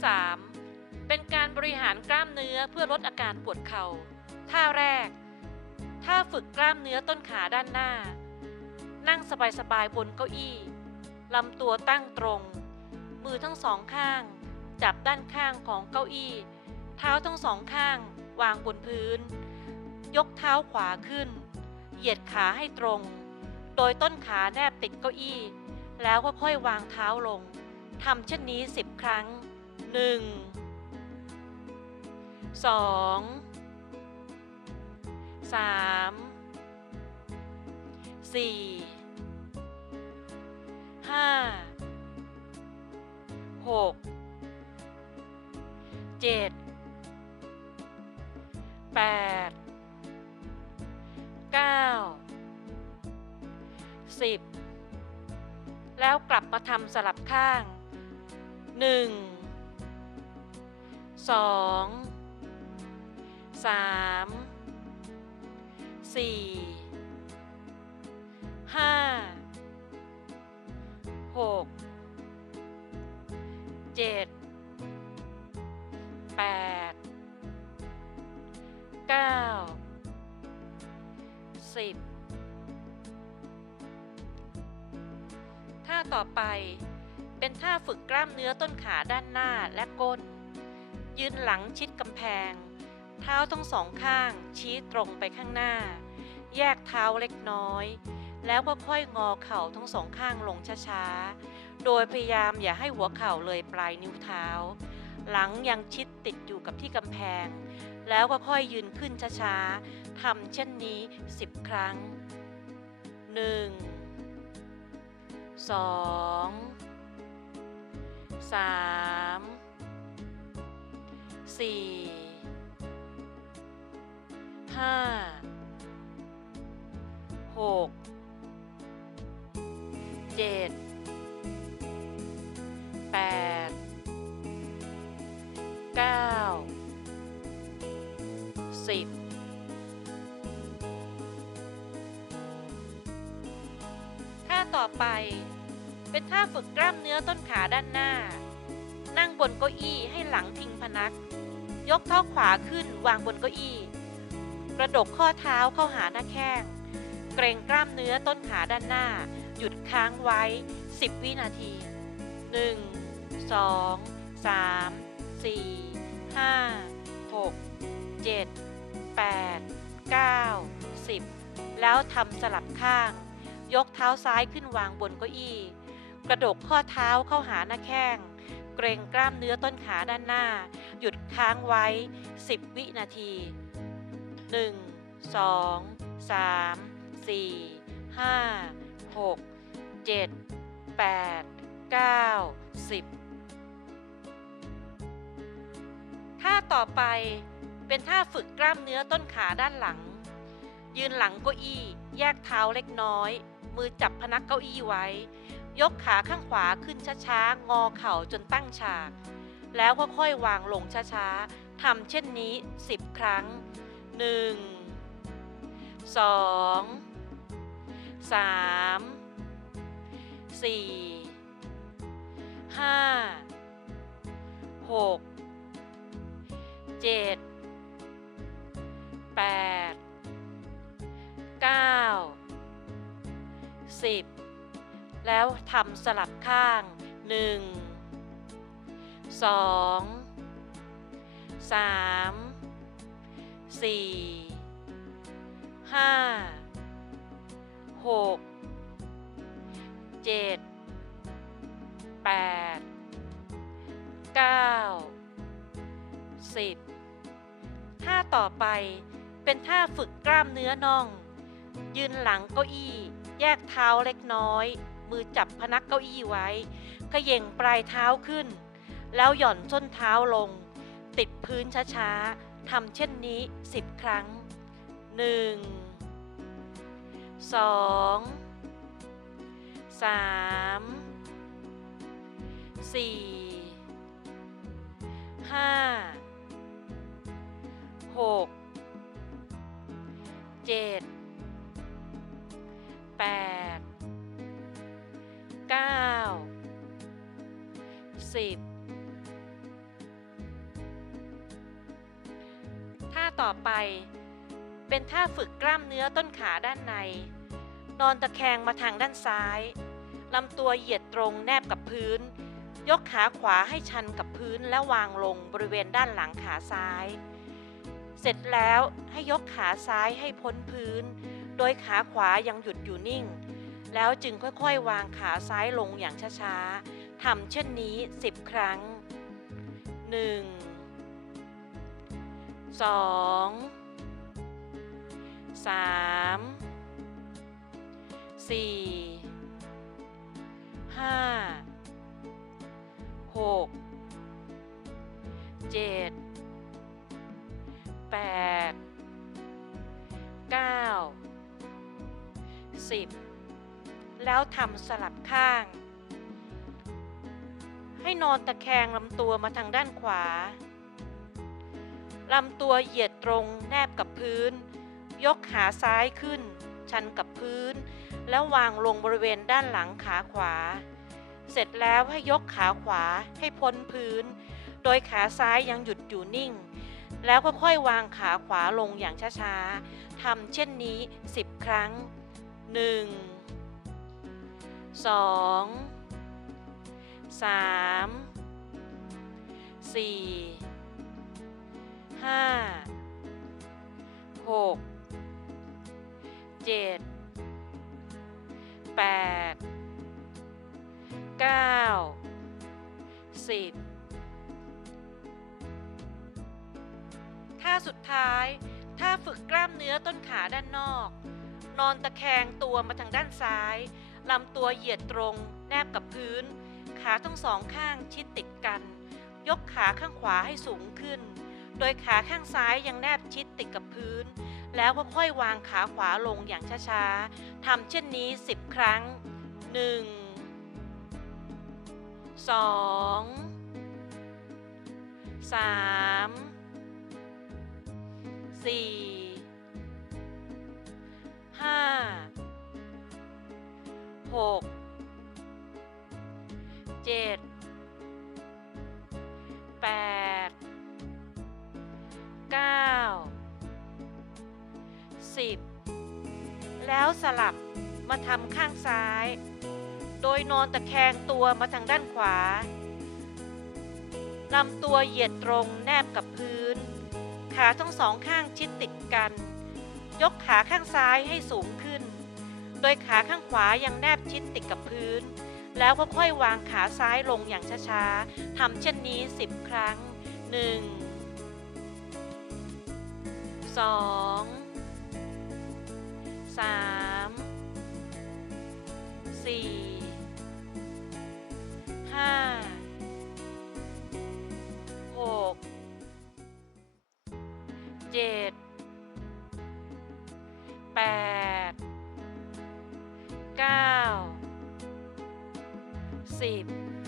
3เป็นการบริหารกล้ามเนื้อเพื่อลดอาการปวดเขา่า ท่าแรก ท่าฝึกกล้ามเนื้อต้นขาด้านหน้า นั่งสบายๆบนเก้าอี้ ลำตัวตั้งตรง มือทั้งสองข้าง จับด้านข้างของเก้าอี้ เท้าทั้งสองข้าง วางบนพื้น ยกเท้าขวาขึ้น เหยียดขาให้ตรง โดยต้นขาแนบติดเก้าอี้ แล้วก็ค่อยวางเท้าลง ทำเช่นนี้สิบครั้ง หนึ่งสองสามสี่ห้าหกเจ็ดแปดเก้าสิบแล้วกลับมาทำสลับข้างหนึ่ง สองสามสี่ห้าหกเจ็ดแปดเก้าสิบท่าต่อไปเป็นท่าฝึกกล้ามเนื้อต้นขาด้านหน้าและก้น ยืนหลังชิดกำแพง เท้าทั้งสองข้างชี้ตรงไปข้างหน้า แยกเท้าเล็กน้อย แล้วก็ค่อยงอเข่าทั้งสองข้างลงช้าๆ โดยพยายามอย่าให้หัวเข่าเลยปลายนิ้วเท้า หลังยังชิดติดอยู่กับที่กำแพง แล้วก็ค่อยยืนขึ้นช้าๆทำเช่นนี้ 10 ครั้ง1สอง สี่ห้าหกเจ็ดแปดเก้าสิบท่าต่อไปเป็นท่าฝึกกล้ามเนื้อต้นขาด้านหน้า นั่งบนเก้าอี้ให้หลังพิงพนัก ยกเท้าขวาขึ้นวางบนเก้าอี้ กระดกข้อเท้าเข้าหาหน้าแข้ง เกรงกล้ามเนื้อต้นขาด้านหน้า หยุดค้างไว้ 10 วินาที 1 2 3 4 5 6 7 8 9 10 แล้วทำสลับข้าง ยกเท้าซ้ายขึ้นวางบนเก้าอี้ กระดกข้อเท้าเข้าหาหน้าแข้ง เกรงกล้ามเนื้อต้นขาด้านหน้า หยุดค้างไว้ 10 วินาที 1 2 3 4 5 6 7 8 9 10 ท่าต่อไปเป็นท่าฝึกกล้ามเนื้อต้นขาด้านหลัง ยืนหลังเก้าอี้ แยกเท้าเล็กน้อย มือจับพนักเก้าอี้ไว้ ยกขาข้างขวาขึ้นช้าๆ งอเข่าจนตั้งฉาก แล้วค่อยๆวางลงช้าๆ ทำเช่นนี้ 10 ครั้ง 1 2 3 4 5 6 7 8 9 10 แล้วทำสลับข้าง 1 2 3 4 5 6 7 8 9 10ท่าต่อไปเป็นท่าฝึกกล้ามเนื้อน่อง ยืนหลังเก้าอี้ แยกเท้าเล็กน้อย มือจับพนักเก้าอี้ไว้เขย่งปลายเท้าขึ้น แล้วหย่อนส้นเท้าลง ติดพื้นช้าๆทำเช่นนี้10ครั้ง1 2 3 4 5 6 7 60 ท่าต่อไป เป็นท่าฝึกกล้ามเนื้อต้นขาด้านใน นอนตะแคงมาทางด้านซ้ายลำตัวเหยียดตรงแนบกับพื้น ยกขาขวาให้ชันกับพื้นและวางลงบริเวณด้านหลังขาซ้าย เสร็จแล้วให้ยกขาซ้ายให้พ้นพื้น โดยขาขวายังหยุดอยู่นิ่ง แล้วจึงค่อยๆ วางขาซ้ายลงอย่างช้าๆ ทำเช่นนี้ 10 ครั้ง 1 2 3 4 5 6 7 8 9 10 แล้วทำสลับข้าง ให้นอนตะแคงลำตัวมาทางด้านขวา ลำตัวเหยียดตรงแนบกับพื้น ยกขาซ้ายขึ้น ชันกับพื้น แล้ววางลงบริเวณด้านหลังขาขวา เสร็จแล้วให้ยกขาขวาให้พ้นพื้น โดยขาซ้ายยังหยุดอยู่นิ่ง แล้วก็ค่อยวางขาขวาลงอย่างช้าๆทำเช่นนี้ 10 ครั้ง 1 2 3 4 5 6 7 8 9 10ท่าสุดท้าย ท่าฝึกกล้ามเนื้อต้นขาด้านนอก นอนตะแคงตัวมาทางด้านซ้าย ลำตัวเหยียดตรง แนบกับพื้น ขาทั้งสองข้างชิดติดกัน ยกขาข้างขวาให้สูงขึ้น โดยขาข้างซ้ายยังแนบชิดติดกับพื้น แล้วก็ค่อยวางขาขวาลงอย่างช้าๆทำเช่นนี้ 10 ครั้ง 1 2 3สี่ห้าหก เจ็ดแปดเก้าสิบแล้วสลับมาทำข้างซ้าย โดยนอนตะแคงตัวมาทางด้านขวาลำตัวเหยียดตรงแนบกับพื้น ขาทั้งสองข้างชิดติดกัน ยกขาข้างซ้ายให้สูงขึ้น โดยขาข้างขวายังแนบชิดติดกับพื้น แล้วก็ค่อยวางขาซ้ายลงอย่างช้าๆทำเช่นนี้ 10 ครั้ง 1 2 3 4 10